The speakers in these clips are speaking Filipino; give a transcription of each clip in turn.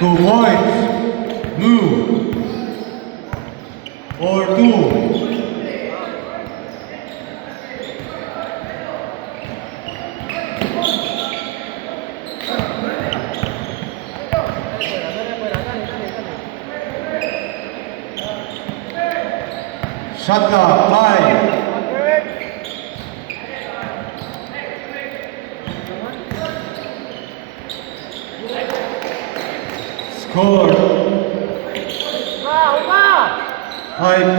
2 points. Blue. 4-2. Shot clock, 5. Score 5-2.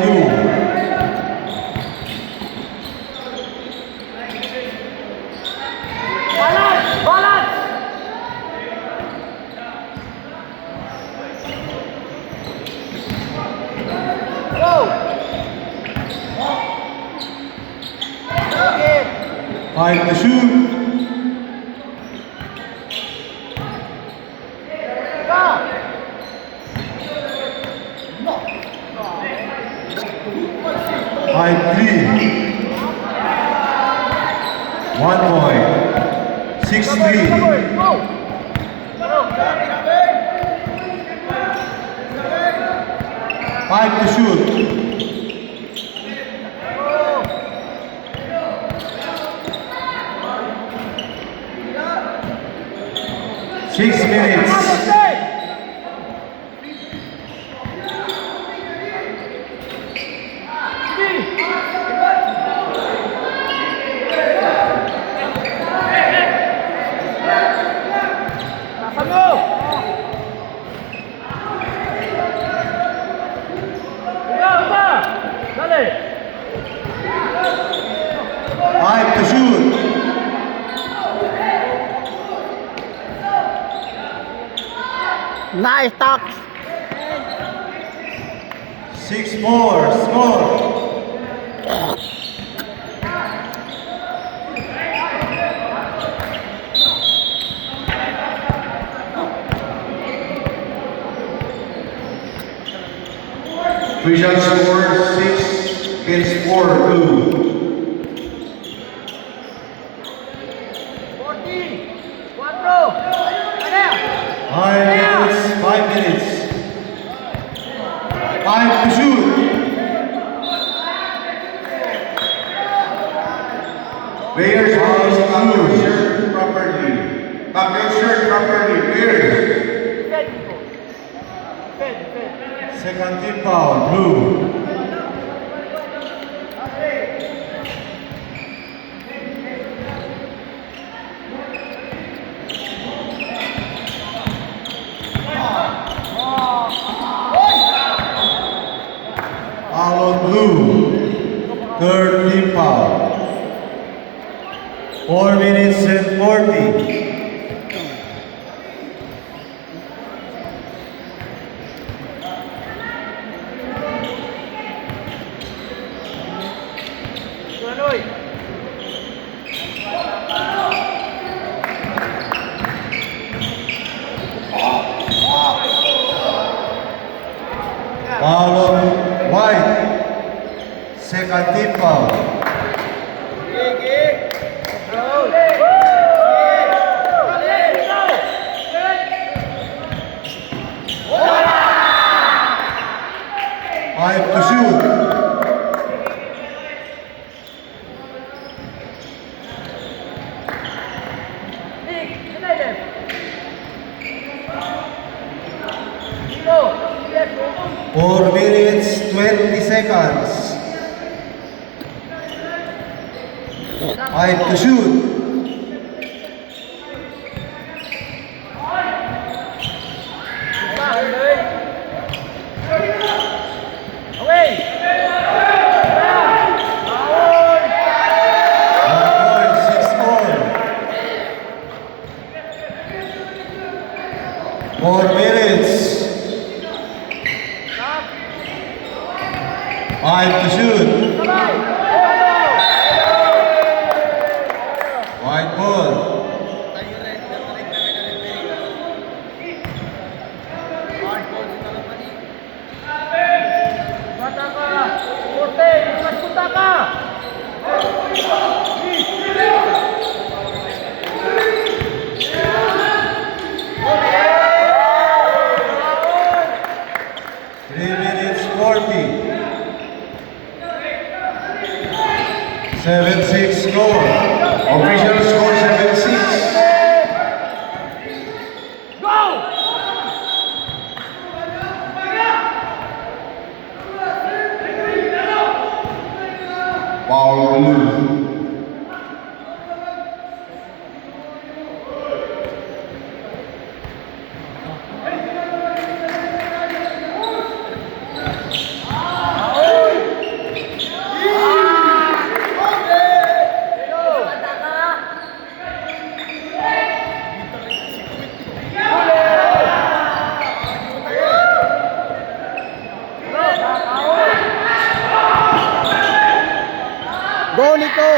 Balance! 5 to shoot. Five three. 1 point. 6-3. Five to shoot. Six minutes. Five to shoot. Nice talk. 6-4. Score. Official score 6 against 4-2. 5 minutes. 5 to shoot. Players must tap your shirt properly. Tap your shirt properly. Players. Second team foul. Blue. Foul blue. Third team foul. 4 minutes and 40. Foul on White. Second team foul. Five to shoot. Four minutes, 20 seconds. Five to shoot. Four minutes. Five to shoot. White ball. 7-6 score. Official score 7-6. Foul blue. Go, Nico!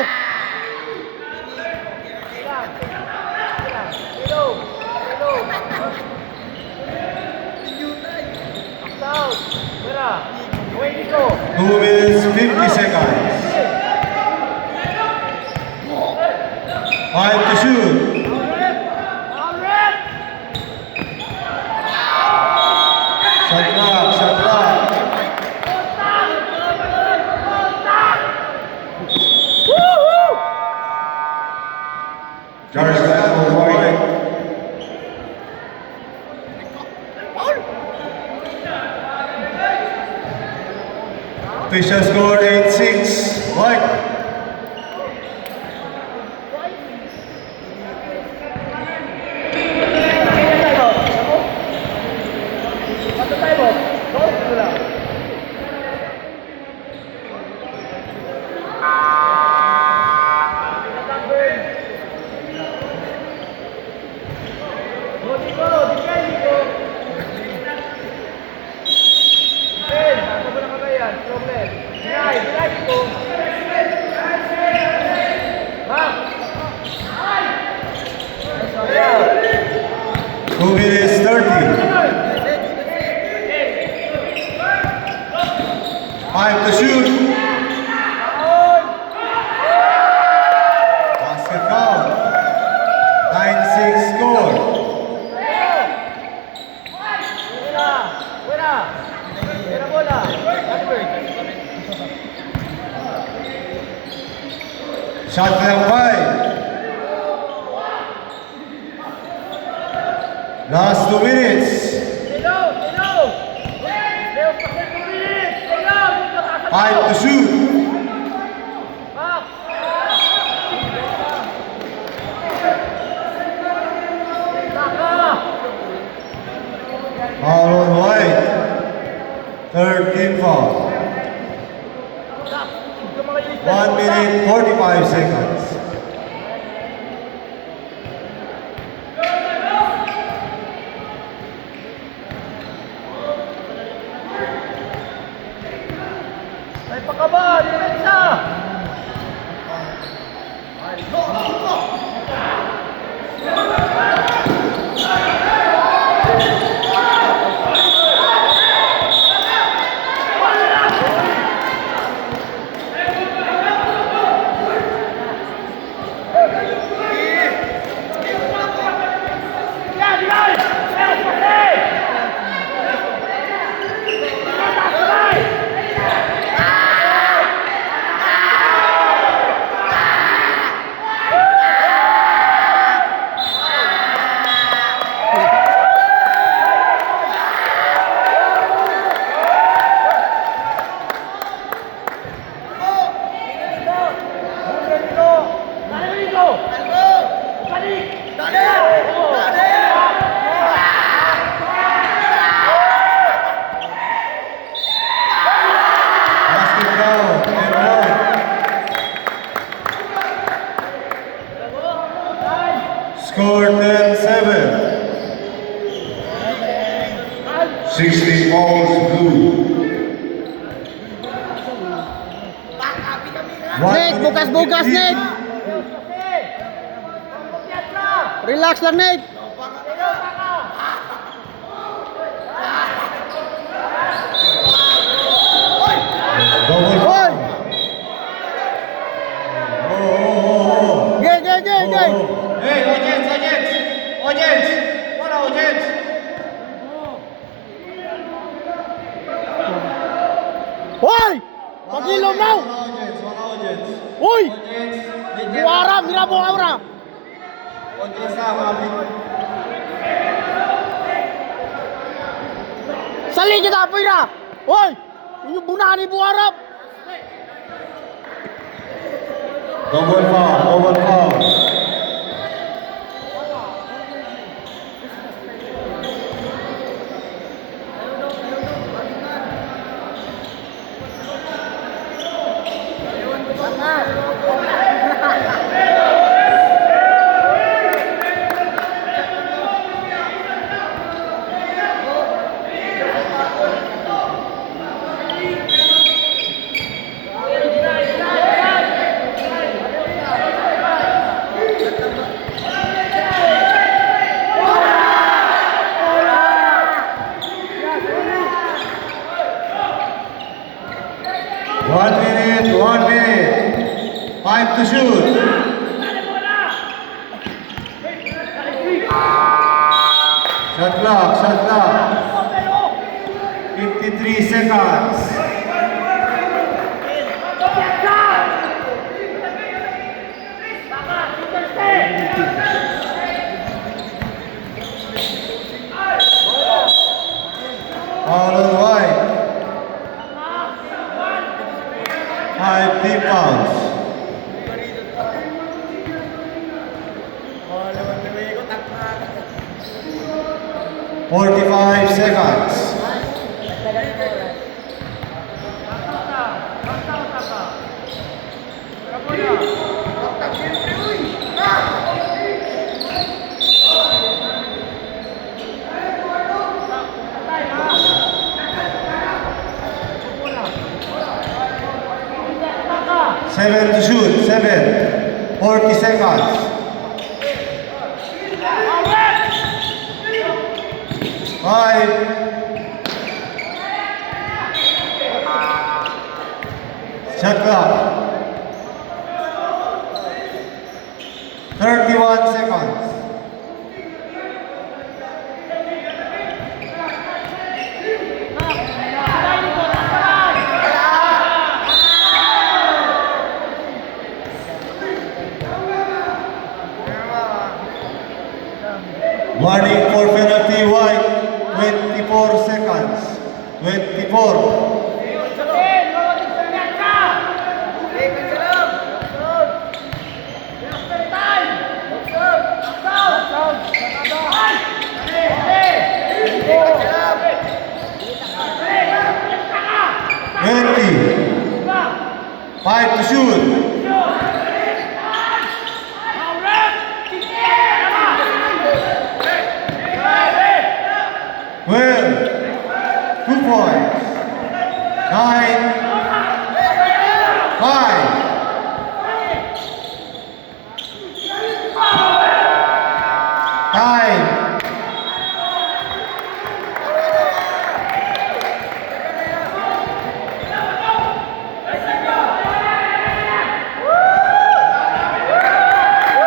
Two minutes, 50 seconds. 5 to shoot. Shot clock, shot clock. Charge that for White. Official score 8-6. White. Two minutes, 30. 5 to shoot. Basket count. 9-6 score. Shot clock 5. Last 2 minutes. 5 to shoot. Foul on White. Third team foul. 1 minute, 45 seconds. Ay, pakaba! Depensa! Basket count, 10-1. Score 10-7. 60 fouls blue. Nate, bukas-bukas, Nate! Relax lang, Nate! Double Hoy! Oh. Gay, gay, gay, gay! Hey, audience, audience! Audience! What audience? Hoy! Pag-ilom now! Uy! Buwara, mira mo aura! Sali kita, Pira! Uy! Yung bunahan ni Buwara! Double foul. One minute. 5 to shoot. Shot clock. 53 seconds. Foul on White. 5 deep fouls. "45 seconds. Seven to shoot. 40 seconds. Five. Shot clock. 31 seconds. Warning for penalty White. 24 seconds. 24. Five to shoot. Well, 2 points. 9, 5. Time.